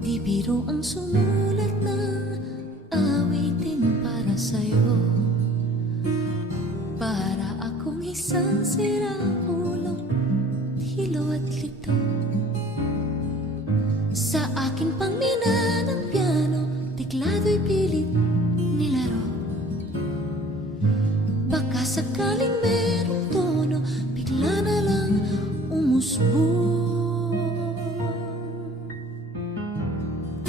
Di biro ang sumulat ng awitin para sa'yo. Para akong isang siraulo, hilo at lito. Sa aking pangmina ng piano, tiklado'y pilit nilaro. Baka sakaling merong tono, bigla na lang umusbong.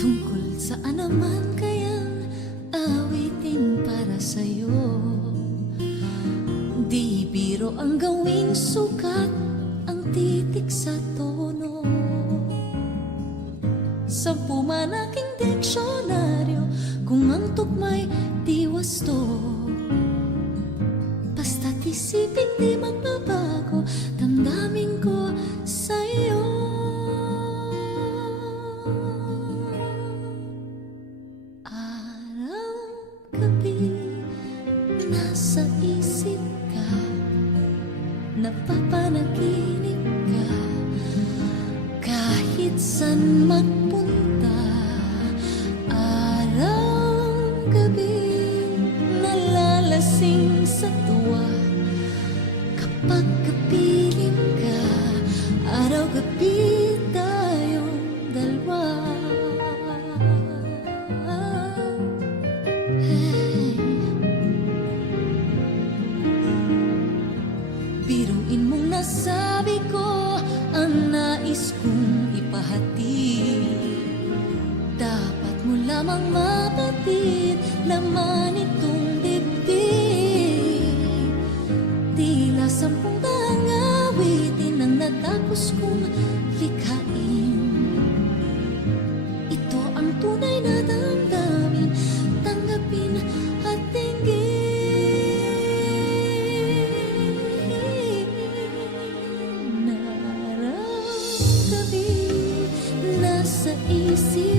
Tungkol saan naman kayang awitin para sa'yo? Di biro ang gawing sukat, ang titik sa tono. Sampu man aking diksyonaryo, kung ang tugma'y di wasto. Basta't isipin di magbabago, damdamin ko sa'yo. Araw-gabi, nasa isip ka, napapanaginip ka. Kahit san magpunta, araw-gabi, nalalasing sa tuwa. Kapag kapiling ka, araw-gabi tayong dalawa. Biruin mong nasabi ko ang nais kong ipahatid. Dapat mo lamang mapatid, laman itong dibdib. Tila 10 daang awitin ang natapos kong likhain. Ito ang tunay na damdamin, tanggapin at tingin. Nararamdamin, nasa isip